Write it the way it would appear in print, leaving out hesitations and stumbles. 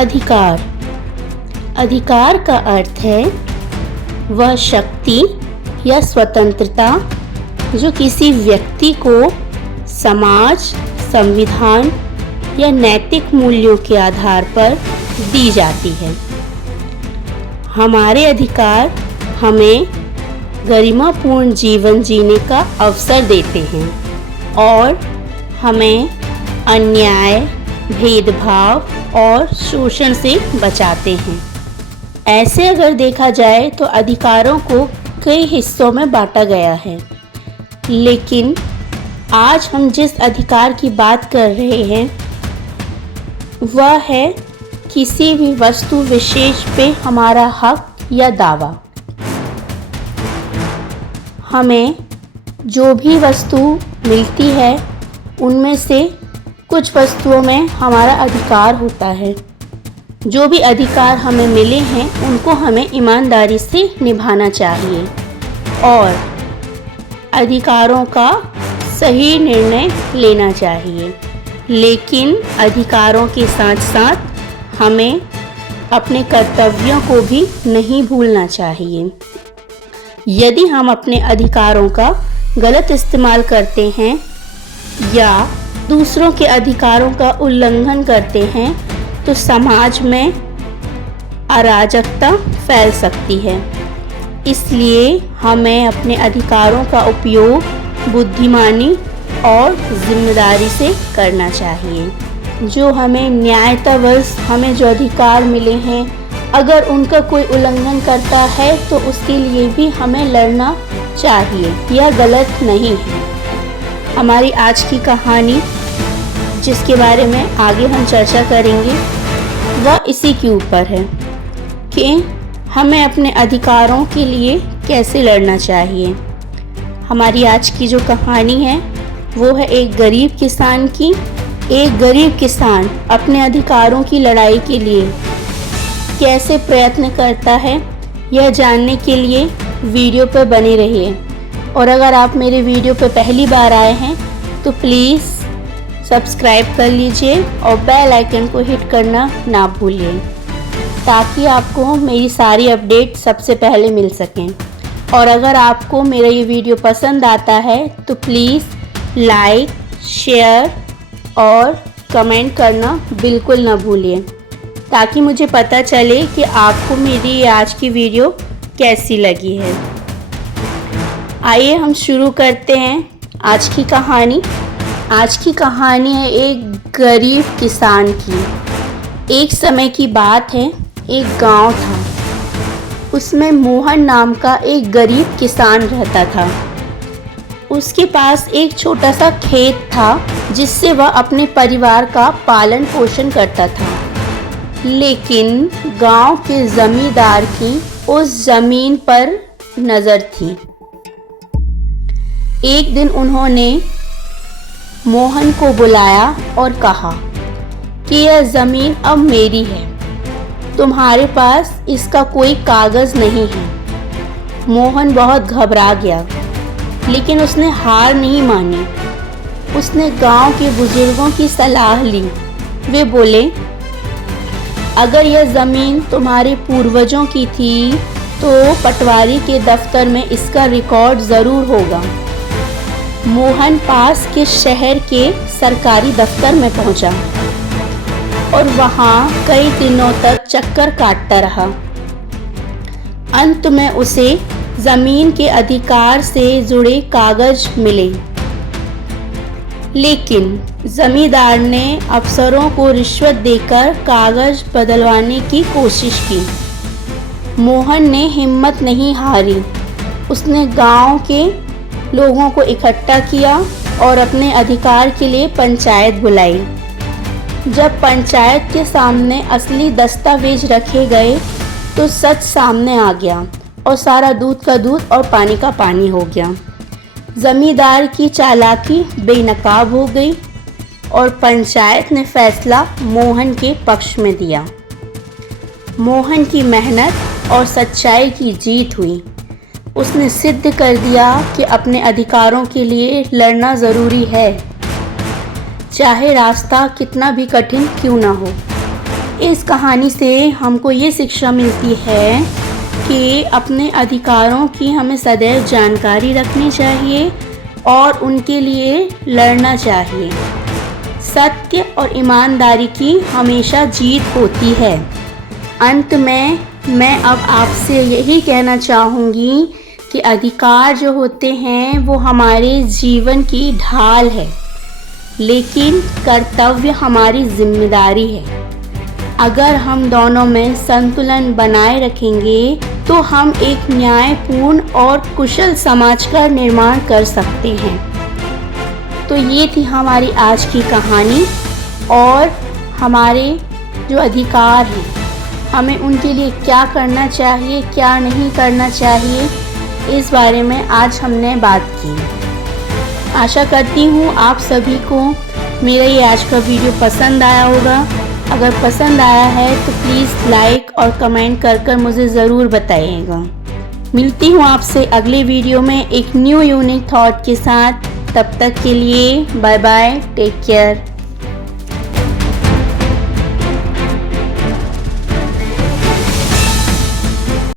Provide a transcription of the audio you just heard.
अधिकार। अधिकार का अर्थ है वह शक्ति या स्वतंत्रता जो किसी व्यक्ति को समाज, संविधान या नैतिक मूल्यों के आधार पर दी जाती है। हमारे अधिकार हमें गरिमापूर्ण जीवन जीने का अवसर देते हैं और हमें अन्याय, भेदभाव और शोषण से बचाते हैं। ऐसे अगर देखा जाए तो अधिकारों को कई हिस्सों में बांटा गया है, लेकिन आज हम जिस अधिकार की बात कर रहे हैं वह है किसी भी वस्तु विशेष पे हमारा हक या दावा। हमें जो भी वस्तु मिलती है उनमें से कुछ वस्तुओं में हमारा अधिकार होता है। जो भी अधिकार हमें मिले हैं उनको हमें ईमानदारी से निभाना चाहिए और अधिकारों का सही निर्णय लेना चाहिए। लेकिन अधिकारों के साथ साथ हमें अपने कर्तव्यों को भी नहीं भूलना चाहिए। यदि हम अपने अधिकारों का गलत इस्तेमाल करते हैं या दूसरों के अधिकारों का उल्लंघन करते हैं तो समाज में अराजकता फैल सकती है। इसलिए हमें अपने अधिकारों का उपयोग बुद्धिमानी और जिम्मेदारी से करना चाहिए। जो हमें न्यायतावश हमें जो अधिकार मिले हैं, अगर उनका कोई उल्लंघन करता है तो उसके लिए भी हमें लड़ना चाहिए। यह गलत नहीं है। हमारी आज की कहानी जिसके बारे में आगे हम चर्चा करेंगे वह इसी के ऊपर है कि हमें अपने अधिकारों के लिए कैसे लड़ना चाहिए। हमारी आज की जो कहानी है वो है एक गरीब किसान की। एक गरीब किसान अपने अधिकारों की लड़ाई के लिए कैसे प्रयत्न करता है, यह जानने के लिए वीडियो पर बने रहिए। और अगर आप मेरे वीडियो पर पहली बार आए हैं तो प्लीज़ सब्सक्राइब कर लीजिए और बेल आइकन को हिट करना ना भूलिए ताकि आपको मेरी सारी अपडेट सबसे पहले मिल सकें। और अगर आपको मेरा ये वीडियो पसंद आता है तो प्लीज़ लाइक, शेयर और कमेंट करना बिल्कुल ना भूलिए ताकि मुझे पता चले कि आपको मेरी ये आज की वीडियो कैसी लगी है। आइए हम शुरू करते हैं आज की कहानी। आज की कहानी है एक गरीब किसान की। एक समय की बात है, एक गांव था। उसमें मोहन नाम का एक गरीब किसान रहता था। उसके पास एक छोटा सा खेत था जिससे वह अपने परिवार का पालन पोषण करता था। लेकिन गांव के जमींदार की उस जमीन पर नज़र थी। एक दिन उन्होंने मोहन को बुलाया और कहा कि यह ज़मीन अब मेरी है, तुम्हारे पास इसका कोई कागज़ नहीं है। मोहन बहुत घबरा गया, लेकिन उसने हार नहीं मानी। उसने गांव के बुजुर्गों की सलाह ली। वे बोले, अगर यह ज़मीन तुम्हारे पूर्वजों की थी तो पटवारी के दफ्तर में इसका रिकॉर्ड ज़रूर होगा। मोहन पास के शहर के सरकारी दफ्तर में पहुंचा और वहां कई दिनों तक चक्कर काटता रहा। अंत में उसे जमीन के अधिकार से जुड़े कागज मिले, लेकिन जमींदार ने अफसरों को रिश्वत देकर कागज बदलवाने की कोशिश की। मोहन ने हिम्मत नहीं हारी। उसने गांव के लोगों को इकट्ठा किया और अपने अधिकार के लिए पंचायत बुलाई। जब पंचायत के सामने असली दस्तावेज रखे गए तो सच सामने आ गया और सारा दूध का दूध और पानी का पानी हो गया। जमींदार की चालाकी बेनकाब हो गई और पंचायत ने फैसला मोहन के पक्ष में दिया। मोहन की मेहनत और सच्चाई की जीत हुई। उसने सिद्ध कर दिया कि अपने अधिकारों के लिए लड़ना ज़रूरी है, चाहे रास्ता कितना भी कठिन क्यों ना हो। इस कहानी से हमको ये शिक्षा मिलती है कि अपने अधिकारों की हमें सदैव जानकारी रखनी चाहिए और उनके लिए लड़ना चाहिए। सत्य और ईमानदारी की हमेशा जीत होती है। अंत में मैं अब आपसे यही कहना चाहूँगी कि अधिकार जो होते हैं वो हमारे जीवन की ढाल है, लेकिन कर्तव्य हमारी जिम्मेदारी है। अगर हम दोनों में संतुलन बनाए रखेंगे तो हम एक न्यायपूर्ण और कुशल समाज का निर्माण कर सकते हैं। तो ये थी हमारी आज की कहानी, और हमारे जो अधिकार हैं हमें उनके लिए क्या करना चाहिए, क्या नहीं करना चाहिए, इस बारे में आज हमने बात की। आशा करती हूँ आप सभी को मेरा ये आज का वीडियो पसंद आया होगा। अगर पसंद आया है तो प्लीज़ लाइक और कमेंट कर मुझे ज़रूर बताइएगा। मिलती हूँ आपसे अगले वीडियो में एक न्यू यूनिक थॉट के साथ। तब तक के लिए बाय बाय, टेक केयर।